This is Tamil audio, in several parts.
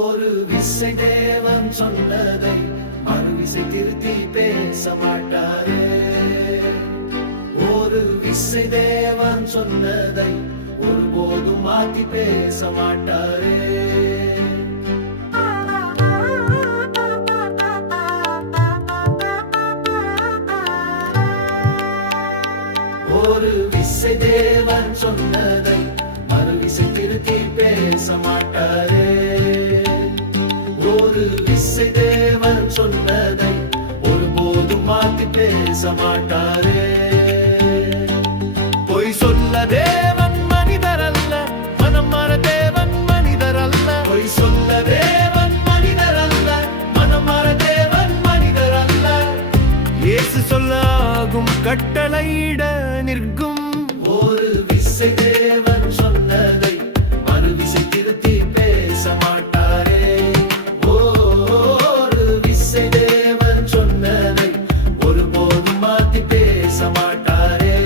ஒரு விசை தேவன் சொன்னதை மறுவிசை திருத்தி பேச மாட்டாரே. ஒரு விசை தேவன் சொன்னதை ஒருபோதும் மாத்தி பேச மாட்டாரே. ஒரு விசை தேவன் சொன்னதை மறுவிசை திருத்தி பேச மாட்டாரே. ஒரு விசை தேவன் சொன்னதை ஒருபோதும் மாத்தி பேச மாட்டாரே. பொய் சொல்ல தேவன் மனிதர் அல்ல, மனம் மாற தேவன் மனிதர் அல்ல. பொய் சொல்ல தேவன் மனிதர் அல்ல, மனம் மாற தேவன் மனிதர் அல்ல. இயேசு சொல்ல ஆகும், கட்டளையிட நிற்கும். ஒரு விசை தேவன் சொன்னதை மறுவிசை திருத்தி பேச மாட்டாரே. ஒரு விசை தேவன் சொன்னதை ஒருபோதும் மாத்தி பேச மாட்டாரே.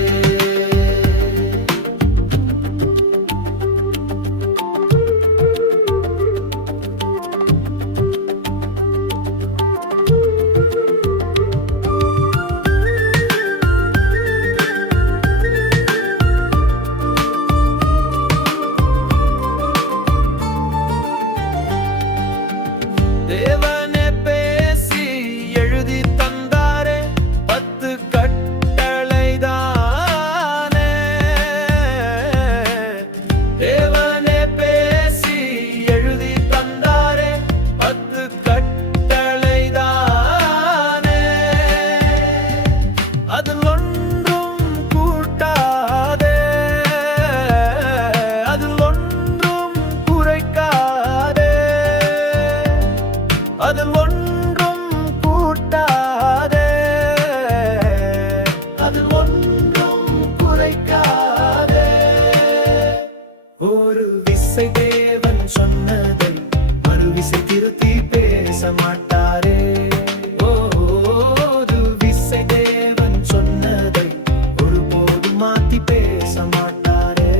தேவனே பேசி எழுதி தந்தாரே 10 கட்டளைதானே. தேவனே பேசி எழுதி தந்தாரே 10 கட்டளைதானே. அதில் ஒன்றும் கூட்டாதே, அதில் ஒன்றும் குறைக்காதே. அதில் ஒன்றும் கூட்டாதே, அதில் ஒன்றும் குறைக்காதே. ஒரு விசை தேவன் சொன்னதை மறுவிசை திருத்தி பேச மாட்டாரே. ஒரு விசை தேவன் சொன்னதை ஒருபோதும் மாத்தி பேச மாட்டாரே.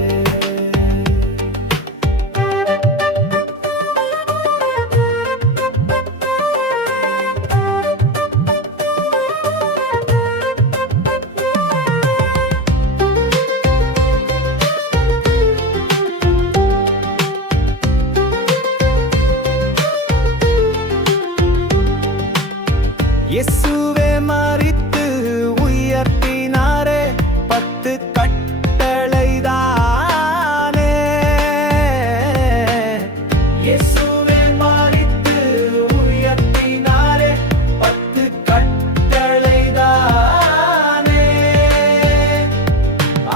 இயேசுவே மரித்து உயர்த்தினாரே 10 கட்டளைதானே. இயேசுவே மரித்து உயர்த்தினாரே 10 கட்டளைதானே.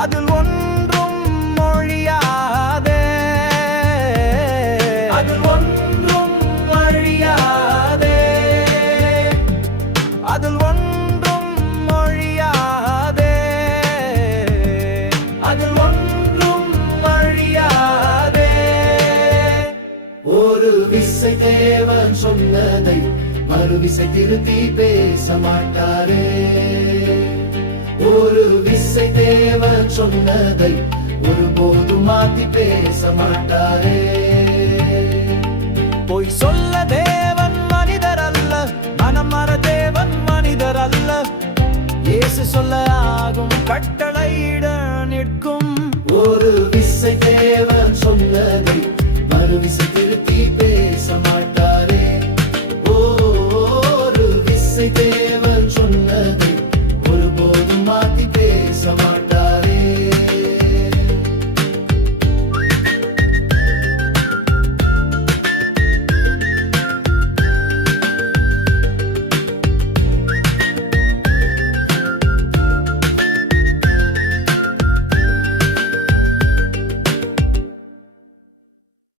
அதில் ஒன்றும் மொழியாதே, அதில் ஒன்றும் அழியாதே. அதில் ஒன்றும் மொழியாதே, அதில் ஒன்றும் அழியாதே. ஒரு விசை தேவன் சொன்னதை மறுவிசை திருத்தி பேச மாட்டாரே. ஒரு விசை தேவன் சொன்னதை ஒருபோதும் மாத்தி பேச மாட்டாரே. பொய் சொல்ல தேவன் மனிதர் அல்ல, மனம் மாற தேவன் மனிதர் அல்ல. இயேசு சொல்ல ஆகும்,